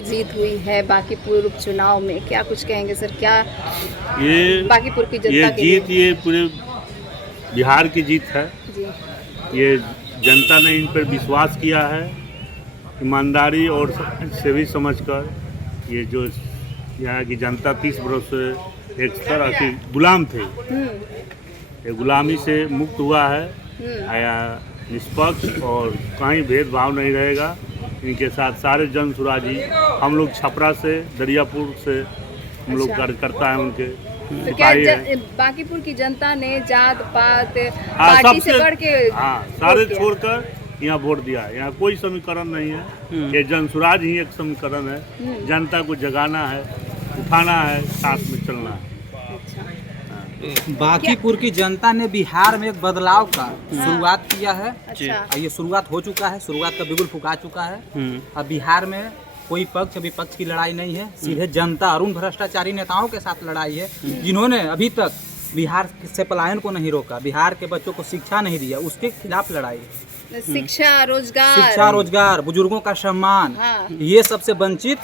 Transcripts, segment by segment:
जीत हुई है बांकीपुर उपचुनाव में, क्या कुछ कहेंगे सर? क्या ये बांकीपुर की जनता ये के जीत लिए? ये पूरे बिहार की जीत है। जी ये जनता ने इन पर विश्वास किया है, ईमानदारी और से भी समझकर। ये जो यहाँ की जनता 30 बरस से एक तरह के गुलाम थे, ये गुलामी से मुक्त हुआ है। आया निष्पक्ष और कहीं भेदभाव नहीं रहेगा। इनके साथ सारे जन सुराजी, हम लोग छपरा से, दरियापुर से हम लोग कार्यकर्ता हैं उनके। तो क्या बांकीपुर की जनता ने जात पात हाँ, पार्टी से बढ़ के सारे छोड़कर यहाँ वोट दिया है। यहाँ कोई समीकरण नहीं है, ये जनसुराज ही एक समीकरण है। जनता को जगाना है, उठाना है, साथ में चलना है। बांकीपुर की जनता ने बिहार में एक बदलाव का शुरुआत किया है। अच्छा। ये शुरुआत हो चुका है, शुरुआत का बिगुल फुका चुका है। अब बिहार में कोई पक्ष विपक्ष की लड़ाई नहीं है, सीधे जनता और उन भ्रष्टाचारी नेताओं के साथ लड़ाई है जिन्होंने अभी तक बिहार से पलायन को नहीं रोका, बिहार के बच्चों को शिक्षा नहीं दिया, उसके खिलाफ लड़ाई है। शिक्षा रोजगार, बुजुर्गों का सम्मान, ये सबसे वंचित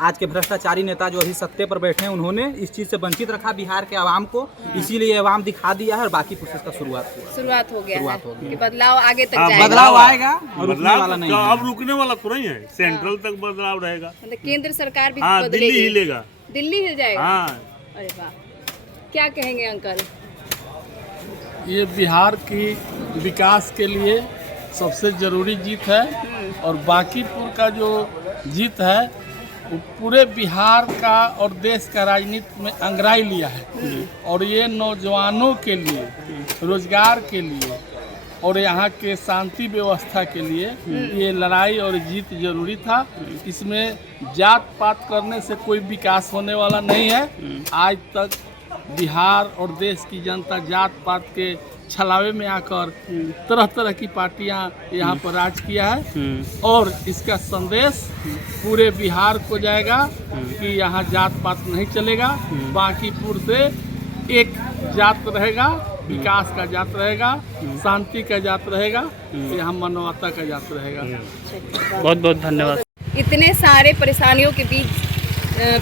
आज के भ्रष्टाचारी नेता जो अभी सत्ते पर बैठे हैं, उन्होंने इस चीज से वंचित रखा बिहार के आवाम को। इसीलिए आवाम दिखा दिया है और बाकी प्रोसेस का शुरुआत हो गया है कि बदलाव आगे तक जाएगा। बदलाव आएगा और रुकने वाला नहीं है। अब रुकने वाला तो नहीं है, सेंट्रल तक बदलाव रहेगा। मतलब केंद्र सरकार भी दिल्ली हिलेगा, दिल्ली हिल जाएगा। हाँ। अरे वाह, क्या कहेंगे अंकल? ये बिहार की विकास के लिए सबसे जरूरी जीत है और बांकीपुर का जो जीत है वो पूरे बिहार का और देश का राजनीति में अंगराई लिया है। और ये नौजवानों के लिए, रोजगार के लिए और यहाँ के शांति व्यवस्था के लिए ये लड़ाई और जीत जरूरी था। इसमें जात पात करने से कोई विकास होने वाला नहीं है। आज तक बिहार और देश की जनता जात पात के छलावे में आकर तरह तरह की पार्टियां यहाँ पर राज किया है और इसका संदेश पूरे बिहार को जाएगा कि यहाँ जात पात नहीं चलेगा। बांकीपुर से एक जात रहेगा, विकास का जात रहेगा, शांति का जात रहेगा, यहाँ मानवता का जात रहेगा। बहुत बहुत धन्यवाद। इतने सारे परेशानियों के बीच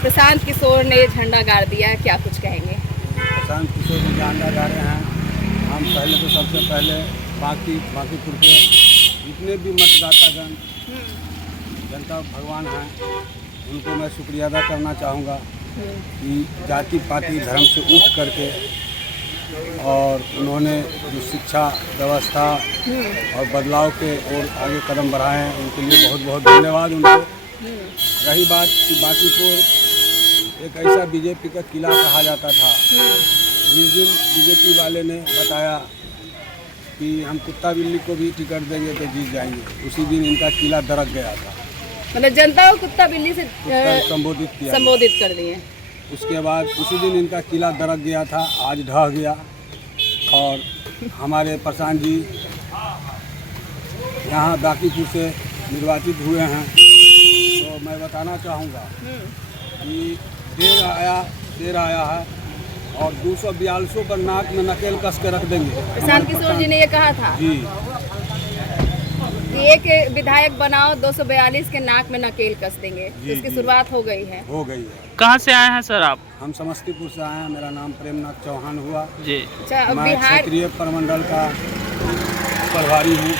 प्रशांत किशोर ने झंडा गाड़ दिया, क्या कुछ कहेंगे? प्रशांत किशोर जी झंडा गाड़े हैं। हम पहले तो सबसे पहले बांकीपुर के जितने भी मतदातागण, जनता भगवान हैं, उनको मैं शुक्रिया अदा करना चाहूँगा कि जाति पाति धर्म से उठ करके और उन्होंने जो शिक्षा व्यवस्था और बदलाव के और आगे कदम बढ़ाए हैं, उनके लिए बहुत बहुत धन्यवाद उनको। रही बात कि बांकीपुर एक ऐसा बीजेपी का किला कहा जाता था, जिस दिन बीजेपी वाले ने बताया कि हम कुत्ता बिल्ली को भी टिकट देंगे तो जीत जाएंगे, उसी दिन इनका किला दरक गया था। मतलब जनता को कुत्ता बिल्ली से संबोधित कर दिए। उसके बाद उसी दिन इनका किला दरक गया था, आज ढह गया। और हमारे प्रशांत जी यहाँ बांकीपुर से निर्वाचित हुए हैं, तो मैं बताना चाहूँगा कि देर आया है और 242 पर नाक में नकेल कस के रख देंगे। प्रशांत किशोर जी ने ये कहा था जी कि एक विधायक बनाओ, 242 के नाक में नकेल कस देंगे। तो इसकी शुरुआत हो गई है। कहाँ से आए हैं सर आप? हम समस्तीपुर से आए हैं, मेरा नाम प्रेमनाथ चौहान हुआ जी। अच्छा, मैं बिहार क्षेत्रीय प्रमंडल का प्रभारी हूँ।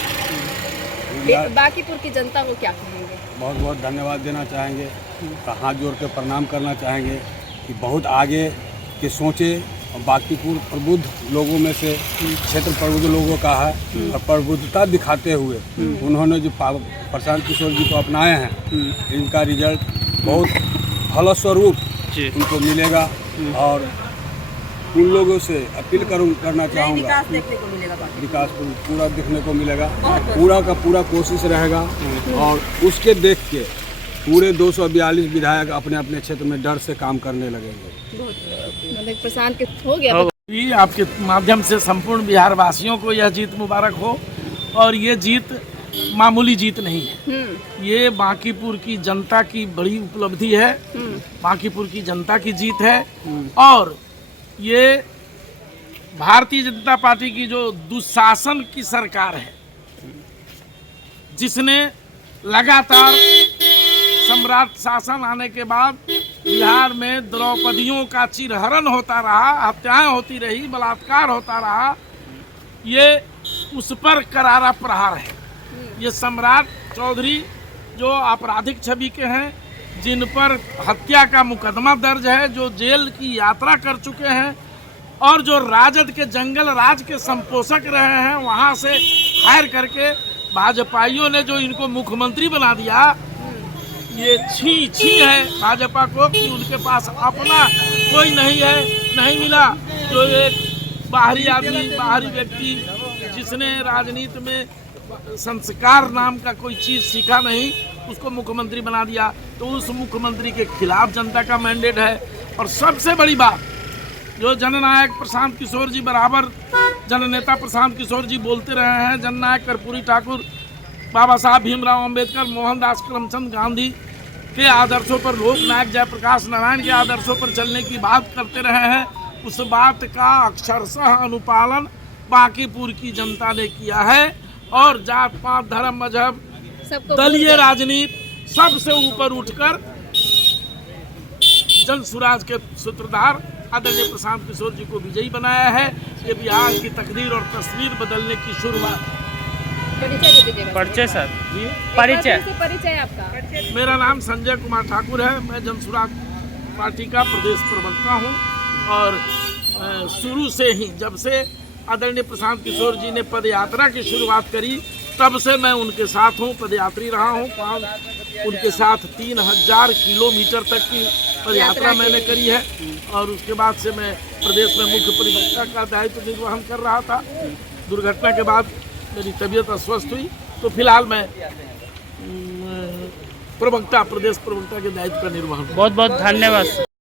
बांकीपुर की जनता को क्या कहेंगे? बहुत बहुत धन्यवाद देना चाहेंगे, हाथ जोड़ के प्रणाम करना चाहेंगे कि बहुत आगे के सोचे और बांकीपुर प्रबुद्ध लोगों में से क्षेत्र प्रबुद्ध लोगों का है और प्रबुद्धता दिखाते हुए उन्होंने जो प्रशांत किशोर जी को अपनाए हैं, इनका रिजल्ट बहुत फलस्वरूप उनको मिलेगा। और उन लोगों से अपील करना चाहूँगा, विकास पूरा देखने को मिलेगा, पूरा का पूरा कोशिश रहेगा और उसके देख के पूरे 242 विधायक अपने अपने क्षेत्र में डर से काम करने लगेंगे। मतलब प्रशांत के हो गया। आपके माध्यम से संपूर्ण बिहार वासियों को यह जीत मुबारक हो। और ये जीत मामूली जीत नहीं है, ये बांकीपुर की जनता की बड़ी उपलब्धि है, बांकीपुर की जनता की जीत है। और ये भारतीय जनता पार्टी की जो दुशासन की सरकार है, जिसने लगातार सम्राट शासन आने के बाद बिहार में द्रौपदियों का चिरहरण होता रहा, हत्याएं होती रही, बलात्कार होता रहा, ये उस पर करारा प्रहार है। ये सम्राट चौधरी जो आपराधिक छवि के हैं, जिन पर हत्या का मुकदमा दर्ज है, जो जेल की यात्रा कर चुके हैं और जो राजद के जंगल राज के संपोषक रहे हैं, वहाँ से हायर करके भाजपाइयों ने जो इनको मुख्यमंत्री बना दिया, ये छी है भाजपा को कि उनके पास अपना कोई नहीं है, नहीं मिला। जो एक बाहरी आदमी, बाहरी व्यक्ति जिसने राजनीति में संस्कार नाम का कोई चीज़ सीखा नहीं, उसको मुख्यमंत्री बना दिया। तो उस मुख्यमंत्री के खिलाफ जनता का मैंडेट है। और सबसे बड़ी बात, जो जननायक प्रशांत किशोर जी बराबर जननेता प्रशांत किशोर जी बोलते रहे हैं, जननायक कर्पूरी ठाकुर, बाबा साहब भीमराव अंबेडकर, मोहनदास करमचंद गांधी के आदर्शों पर, लोकनायक जयप्रकाश नारायण के आदर्शों पर चलने की बात करते रहे हैं, उस बात का अक्षरशः अनुपालन बांकीपुर की जनता ने किया है। और जात पात, धर्म, मजहब, दलीय राजनीति सबसे ऊपर उठकर जन सुराज के सूत्रधार आदरणीय प्रशांत किशोर जी को विजयी बनाया है। ये बिहार की तकदीर और तस्वीर बदलने की शुरुआत। परिचय दे दीजिएगा। परिचय सर, जी, परिचय आपका। मेरा नाम संजय कुमार ठाकुर है। मैं जनसुराज पार्टी का प्रदेश प्रवक्ता हूँ और शुरू से ही, जब से आदरणीय प्रशांत किशोर जी ने पद यात्रा की शुरुआत करी, तब से मैं उनके साथ हूँ, पदयात्री रहा हूँ। उनके साथ 3000 किलोमीटर तक की पद यात्रा मैंने करी है और उसके बाद से मैं प्रदेश में मुख्य प्रवक्ता का दायित्व निर्वहन कर रहा था। दुर्घटना के बाद मेरी तबीयत अस्वस्थ हुई, तो फिलहाल मैं प्रदेश प्रवक्ता के दायित्व का निर्वहन। बहुत बहुत धन्यवाद।